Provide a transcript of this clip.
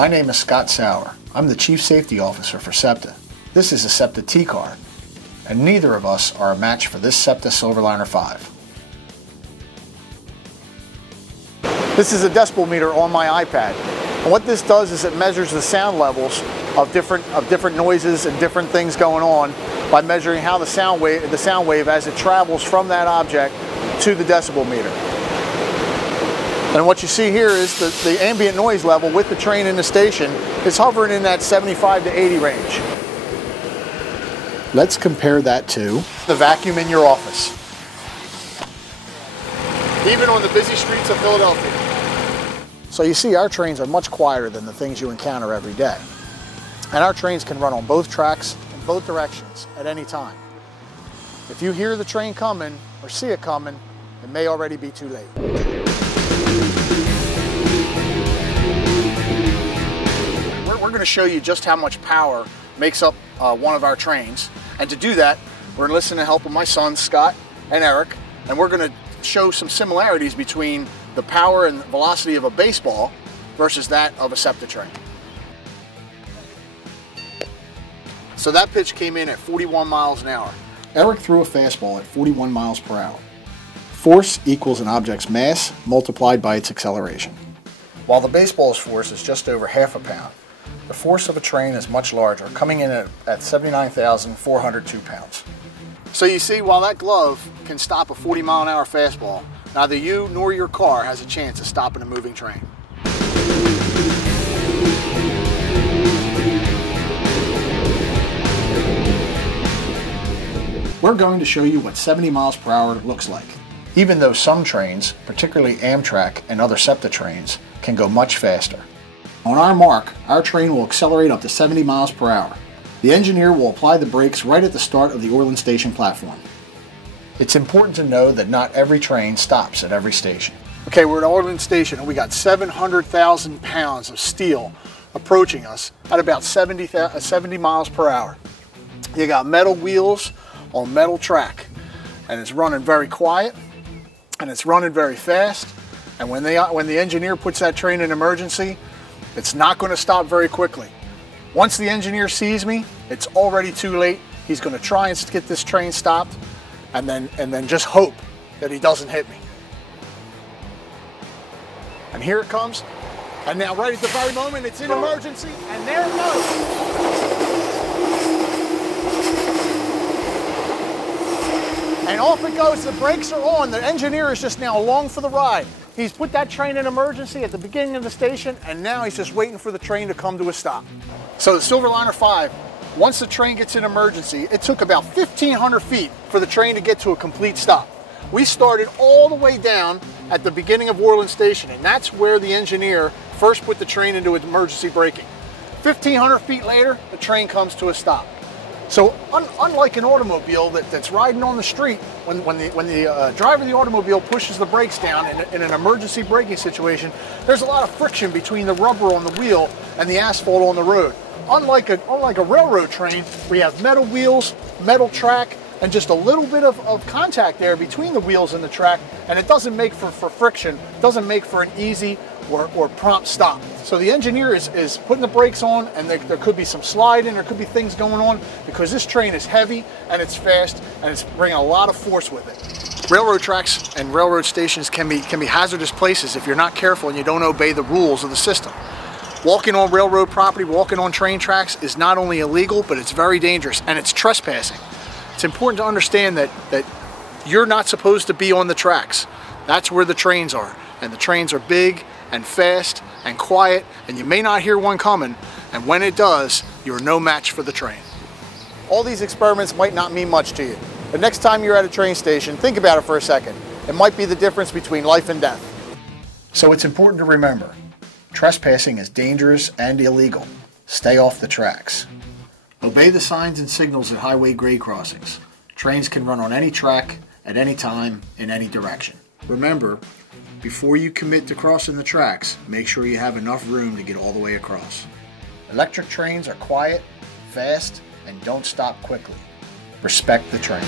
My name is Scott Sauer. I'm the Chief Safety Officer for SEPTA. This is a SEPTA T-car, and neither of us are a match for this SEPTA Silverliner 5. This is a decibel meter on my iPad, and what this does is it measures the sound levels of different noises and different things going on by measuring how the sound wave as it travels from that object to the decibel meter. And what you see here is the ambient noise level with the train in the station is hovering in that 75 to 80 range. Let's compare that to the vacuum in your office, even on the busy streets of Philadelphia. So you see, our trains are much quieter than the things you encounter every day. And our trains can run on both tracks in both directions at any time. If you hear the train coming or see it coming, it may already be too late. We're going to show you just how much power makes up one of our trains. And to do that, we're enlisting the help of my sons, Scott and Eric, and we're going to show some similarities between the power and velocity of a baseball versus that of a SEPTA train. So that pitch came in at 41 miles an hour. Eric threw a fastball at 41 miles per hour. Force equals an object's mass multiplied by its acceleration. While the baseball's force is just over half a pound, the force of a train is much larger, coming in at 79,402 pounds. So you see, while that glove can stop a 40 mile an hour fastball, neither you nor your car has a chance of stopping a moving train. We're going to show you what 70 miles per hour looks like. Even though some trains, particularly Amtrak and other SEPTA trains, can go much faster. On our mark, our train will accelerate up to 70 miles per hour. The engineer will apply the brakes right at the start of the Orland Station platform. It's important to know that not every train stops at every station. Okay, we're at Orland Station and we got 700,000 pounds of steel approaching us at about 70 miles per hour. You got metal wheels on metal track, and it's running very quiet and it's running very fast, and when the engineer puts that train in emergency, it's not going to stop very quickly. Once the engineer sees me, it's already too late. He's going to try and get this train stopped and then just hope that he doesn't hit me. And here it comes, and now right at the very moment it's in emergency, and there it goes. And off it goes, the brakes are on. The engineer is just now along for the ride. He's put that train in emergency at the beginning of the station, and now he's just waiting for the train to come to a stop. So the Silverliner 5, once the train gets in emergency, it took about 1,500 feet for the train to get to a complete stop. We started all the way down at the beginning of Orland Station, and that's where the engineer first put the train into emergency braking. 1,500 feet later, the train comes to a stop. So unlike an automobile that's riding on the street, when the driver of the automobile pushes the brakes down in an emergency braking situation, there's a lot of friction between the rubber on the wheel and the asphalt on the road. Unlike a railroad train, we have metal wheels, metal track, and just a little bit of contact there between the wheels and the track, and it doesn't make for friction, doesn't make for an easy or prompt stop. So the engineer is putting the brakes on, and there could be some sliding, there could be things going on, because this train is heavy and it's fast and it's bringing a lot of force with it. Railroad tracks and railroad stations can be hazardous places if you're not careful and you don't obey the rules of the system. Walking on railroad property, walking on train tracks is not only illegal, but it's very dangerous, and it's trespassing. It's important to understand that you're not supposed to be on the tracks. That's where the trains are, and the trains are big and fast and quiet, and you may not hear one coming, and when it does, you're no match for the train. All these experiments might not mean much to you, but next time you're at a train station, think about it for a second. It might be the difference between life and death. So it's important to remember, trespassing is dangerous and illegal. Stay off the tracks. Obey the signs and signals at highway grade crossings. Trains can run on any track, at any time, in any direction. Remember, before you commit to crossing the tracks, make sure you have enough room to get all the way across. Electric trains are quiet, fast, and don't stop quickly. Respect the train.